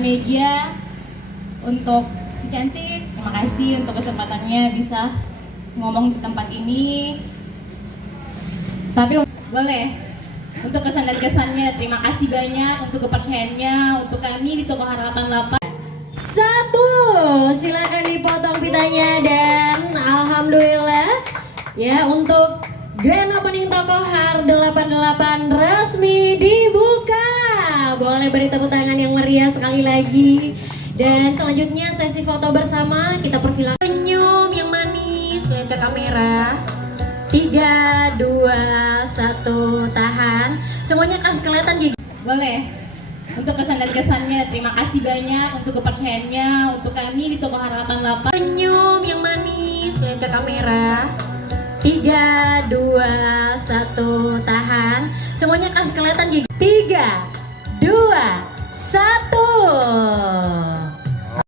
Media. Untuk si cantik, terima kasih untuk kesempatannya bisa ngomong di tempat ini. Tapi boleh untuk kesan dan kesannya, terima kasih banyak untuk kepercayaannya untuk kami di Toko Harapan 8. Satu, silakan dipotong pitanya dan alhamdulillah ya untuk grand opening Toko Har 88 resmi dibuka. Boleh beri tepuk tangan yang meriah sekali lagi. Dan selanjutnya sesi foto bersama, kita persilakan senyum yang manis, lihat ke kamera. 3, 2, 1, tahan. Semuanya kasih kelihatan gigi. Boleh untuk kesan dan kesannya, terima kasih banyak untuk kepercayaannya untuk kami di Toko Harapan 8. Senyum yang manis, lihat ke kamera. 3, 2, 1, tahan. Semuanya kasih kelihatan gigi. 3, 2, 1.